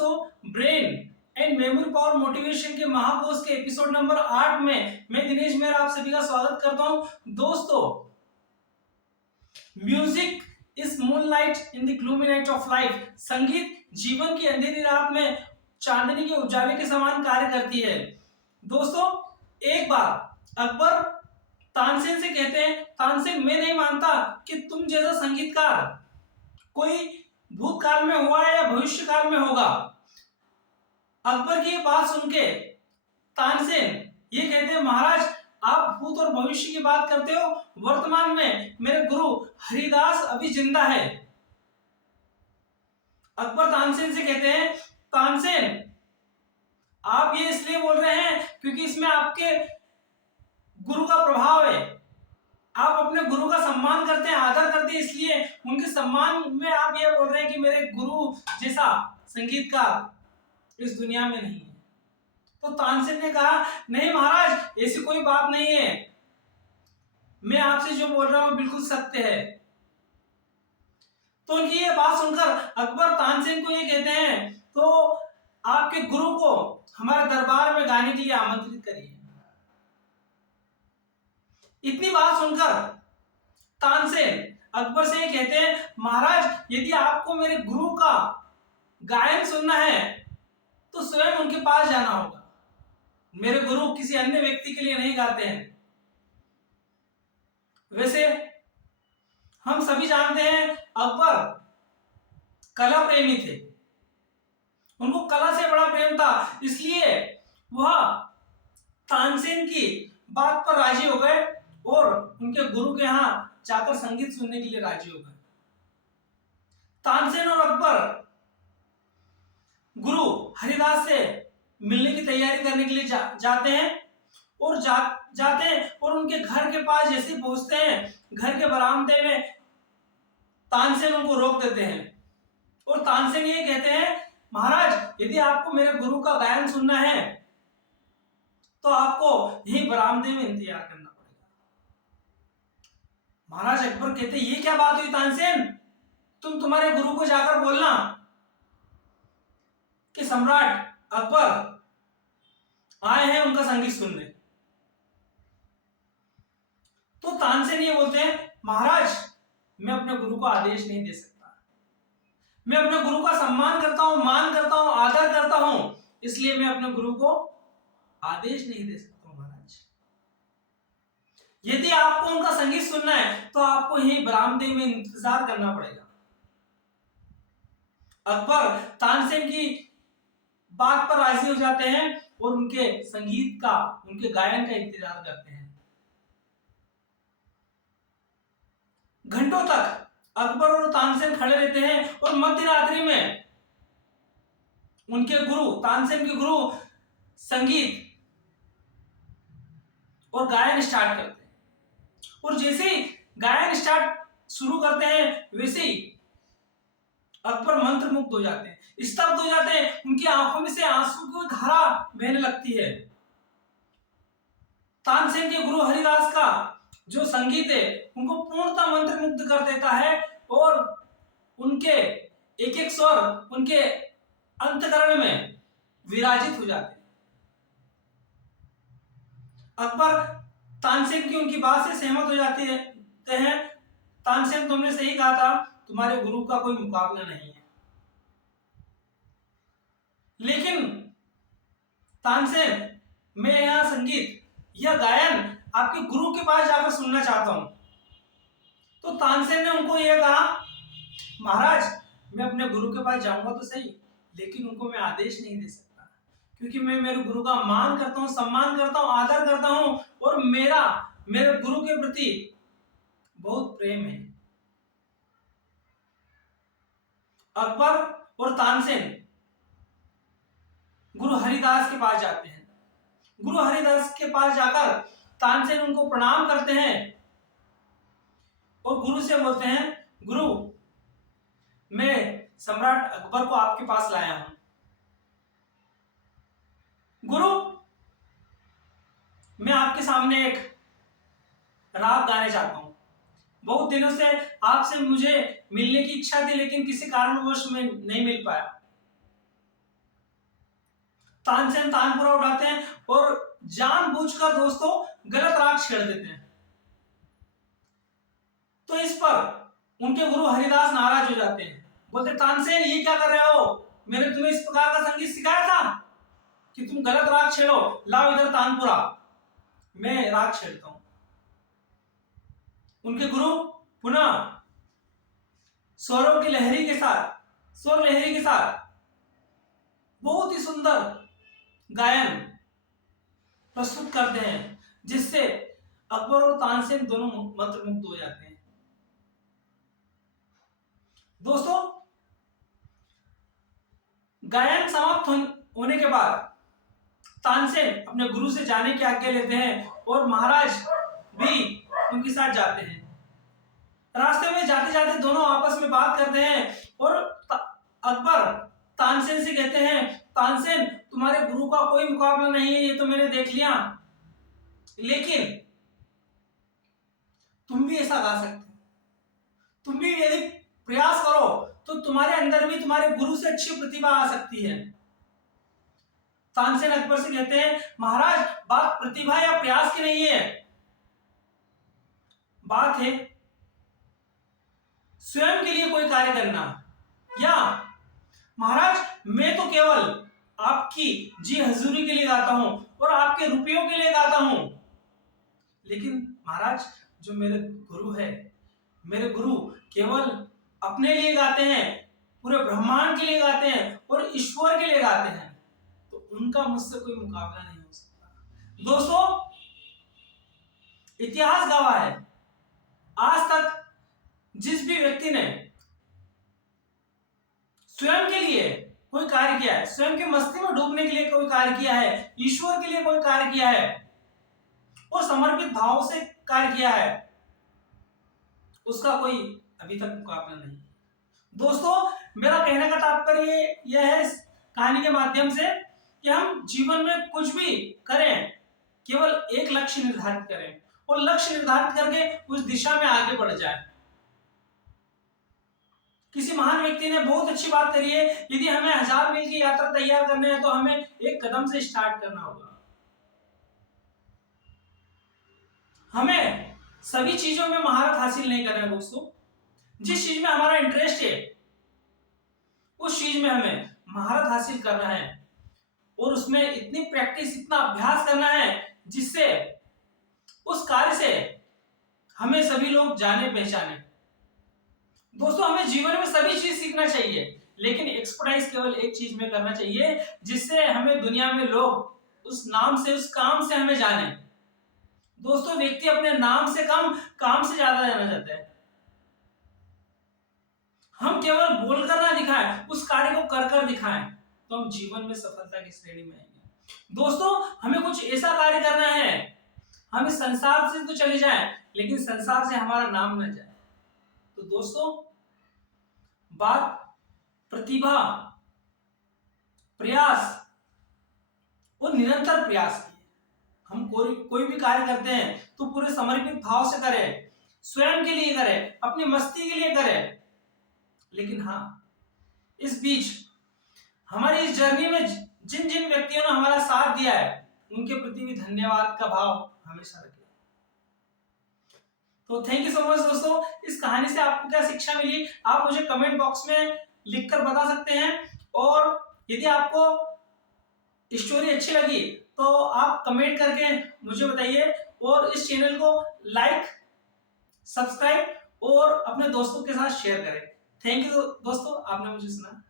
दोस्तों, brain and memory power motivation के महाकोश के एपिसोड नंबर 8 में मैं दिनेश मेहरा आप सभी का स्वागत करता हूं। दोस्तों, music is moonlight in the gloomy night of life. संगीत जीवन की अंधेरी रात में चांदनी के उजाले के समान कार्य करती है। दोस्तों, एक बार अकबर तानसेन से कहते हैं, तानसेन मैं नहीं मानता कि तुम जैसा संगीतकार कोई भूतकाल में हुआ है या भविष्य काल में होगा। अकबर की बात सुन के तानसेन ये कहते हैं, महाराज आप भूत और भविष्य की बात करते हो, वर्तमान में मेरे गुरु हरिदास अभी जिंदा है। अकबर तानसेन से कहते हैं, तानसेन आप ये इसलिए बोल रहे हैं क्योंकि इसमें आपके गुरु का प्रभाव है। आप अपने गुरु का सम्मान करते हैं, आदर करते हैं, इसलिए उनके सम्मान में आप ये बोल रहे हैं कि मेरे गुरु जैसा संगीतकार इस दुनिया में नहीं है। तो तानसेन ने कहा, नहीं महाराज ऐसी कोई बात नहीं है, मैं आपसे जो बोल रहा हूं बिल्कुल सत्य है। तो उनकी ये बात सुनकर अकबर तानसेन को ये कहते हैं, तो आपके गुरु को हमारे दरबार में गाने के लिए आमंत्रित करिए। इतनी बात सुनकर तानसेन अकबर से ये कहते हैं, महाराज यदि आपको मेरे गुरु का गायन सुनना है तो स्वयं उनके पास जाना होगा। मेरे गुरु किसी अन्य व्यक्ति के लिए नहीं गाते हैं। वैसे हम सभी जानते हैं अकबर कला प्रेमी थे, उनको कला से बड़ा प्रेम था, इसलिए वह तानसेन की बात पर राजी हो गए और उनके गुरु के यहां जाकर संगीत सुनने के लिए राजी हो गए। तानसेन और अकबर गुरु हरिदास से मिलने की तैयारी करने के लिए जाते हैं और जाते हैं और उनके घर के पास जैसे पहुंचते हैं, घर के बरामदे में तानसेन उनको रोक देते हैं और तानसेन ये कहते हैं, महाराज यदि आपको मेरे गुरु का गायन सुनना है तो आपको यही बरामदे में इंतजार करना पड़ेगा। महाराज अकबर कहते, ये क्या बात हुई तानसेन, तुम्हारे गुरु को जाकर बोलना कि सम्राट अकबर आए हैं उनका संगीत सुनने। तो तानसेन ये बोलते हैं, महाराज मैं अपने गुरु को आदेश नहीं दे सकता, मैं अपने गुरु का सम्मान करता हूं, मान करता हूं, आदर करता हूं, इसलिए मैं अपने गुरु को आदेश नहीं दे सकता हूं। महाराज यदि आपको उनका संगीत सुनना है तो आपको यही बरामदे में इंतजार करना पड़ेगा। अकबर तानसेन की बात पर राजी हो जाते हैं और उनके संगीत का, उनके गायन का इंतजार करते हैं। घंटों तक अकबर और तानसेन खड़े रहते हैं और मध्य रात्रि में उनके गुरु, तानसेन के गुरु संगीत और गायन स्टार्ट करते हैं और जैसे ही गायन स्टार्ट शुरू करते हैं वैसे ही अकबर मंत्रमुग्ध हो जाते हैं, स्तब्ध हो जाते हैं, उनकी आंखों में से आंसू की धारा बहने लगती है। तानसेन के गुरु हरिदास का जो संगीत है उनको पूर्णतः मंत्रमुग्ध कर देता है और उनके एक एक स्वर उनके अंतकरण में विराजित हो जाते हैं। अकबर तानसेन की उनकी बात से सहमत हो जाते हैं। तानसेन तुमने सही कहा था, तुम्हारे गुरु का कोई मुकाबला नहीं है। लेकिन तानसेन मैं यह संगीत या गायन आपके गुरु के पास जाकर सुनना चाहता हूं। तो तानसेन ने उनको यह कहा, महाराज मैं अपने गुरु के पास जाऊंगा तो सही, लेकिन उनको मैं आदेश नहीं दे सकता क्योंकि मैं मेरे गुरु का मान करता हूं, सम्मान करता हूं, आदर करता हूं और मेरे गुरु के प्रति बहुत प्रेम है। अकबर और तानसेन गुरु हरिदास के पास जाते हैं। गुरु हरिदास के पास जाकर तानसेन उनको प्रणाम करते हैं और गुरु से बोलते हैं, गुरु मैं सम्राट अकबर को आपके पास लाया हूं। गुरु मैं आपके सामने एक राग गाने चाहता हूं। बहुत दिनों से आपसे मुझे मिलने की इच्छा थी लेकिन किसी कारणवश में नहीं मिल पाया। तानसेन तानपुरा उठाते हैं और जानबूझकर दोस्तों गलत राग छेड़ देते हैं। तो इस पर उनके गुरु हरिदास नाराज हो जाते हैं, बोलते तानसेन ये क्या कर रहे हो, मैंने तुम्हें इस प्रकार का संगीत सिखाया था कि तुम गलत राग छेड़ो, लाओ इधर तानपुरा, मैं राग छेड़ता हूं। उनके गुरु पुनः स्वरों की लहरी के साथ, स्वर लहरी के साथ बहुत ही सुंदर गायन प्रस्तुत करते हैं, जिससे अकबर और तानसेन दोनों मंत्रमुग्ध हो जाते हैं। दोस्तों गायन समाप्त होने के बाद तानसेन अपने गुरु से जाने की आज्ञा लेते हैं और महाराज भी उनके साथ जाते हैं। रास्ते में जाते जाते दोनों आपस में बात करते हैं और अकबर तानसेन से कहते हैं, तानसेन तुम्हारे गुरु का कोई मुकाबला नहीं है, ये तो मैंने देख लिया, लेकिन तुम भी ऐसा गा सकते हो, तुम भी यदि प्रयास करो तो तुम्हारे अंदर भी तुम्हारे गुरु से अच्छी प्रतिभा आ सकती है। तानसेन अकबर से कहते हैं, महाराज बात प्रतिभा या प्रयास की नहीं है, बात है स्वयं के लिए कोई कार्य करना। या महाराज मैं तो केवल आपकी जी हजूरी के लिए गाता हूं और आपके रुपयों के लिए गाता हूं, लेकिन महाराज जो मेरे गुरु है, मेरे गुरु केवल अपने लिए गाते हैं, पूरे ब्रह्मांड के लिए गाते हैं और ईश्वर के लिए गाते हैं, तो उनका मुझसे कोई मुकाबला नहीं हो सकता। दोस्तों इतिहास गवाह है, आज तक जिस भी व्यक्ति ने स्वयं के लिए कोई कार्य किया है, स्वयं के मस्ती में डूबने के लिए कोई कार्य किया है, ईश्वर के लिए कोई कार्य किया है और समर्पित भाव से कार्य किया है, उसका कोई अभी तक मुकाबला नहीं। दोस्तों मेरा कहने का तात्पर्य यह है इस कहानी के माध्यम से कि हम जीवन में कुछ भी करें, केवल एक लक्ष्य निर्धारित करें और लक्ष्य निर्धारित करके उस दिशा में आगे बढ़ जाए। किसी महान व्यक्ति ने बहुत अच्छी बात करी है, यदि हमें 1000 मील की यात्रा तैयार करने है तो हमें एक कदम से स्टार्ट करना होगा। हमें सभी चीजों में महारत हासिल नहीं करना है दोस्तों, जिस चीज में हमारा इंटरेस्ट है उस चीज में हमें महारत हासिल करना है और उसमें इतनी प्रैक्टिस, इतना अभ्यास करना है जिससे उस कार्य से हमें सभी लोग जाने पहचाने। दोस्तों हमें जीवन में सभी चीज सीखना चाहिए, लेकिन एक्सपर्टाइज केवल एक चीज में करना चाहिए जिससे हमें दुनिया में लोग उस नाम से, उस काम से हमें जाने। दोस्तों व्यक्ति अपने नाम से कम काम से ज्यादा जाना चाहता है। हम केवल बोलकर ना दिखाएं, उस कार्य को कर कर दिखाएं, तो हम जीवन में सफलता की श्रेणी में आएंगे। दोस्तों हमें कुछ ऐसा कार्य करना है, हम इस संसार से तो चले जाएं लेकिन संसार से हमारा नाम न जाए। तो दोस्तों बात प्रतिभा, प्रयास और निरंतर प्रयास की। हम कोई भी कार्य करते हैं तो पूरे समर्पित भाव से करें, स्वयं के लिए करें, अपनी मस्ती के लिए करें, लेकिन हाँ इस बीच हमारी इस जर्नी में जिन जिन व्यक्तियों ने हमारा साथ दिया है उनके प्रति भी धन्यवाद का भाव हमेशा रखें। तो थैंक यू सो मच दोस्तों। इस कहानी से आपको क्या शिक्षा मिली आप मुझे कमेंट बॉक्स में लिखकर बता सकते हैं, और यदि आपको स्टोरी अच्छी लगी तो आप कमेंट करके मुझे बताइए और इस चैनल को लाइक, सब्सक्राइब और अपने दोस्तों के साथ शेयर करें। थैंक यू दोस्तों, आपने मुझे सुना।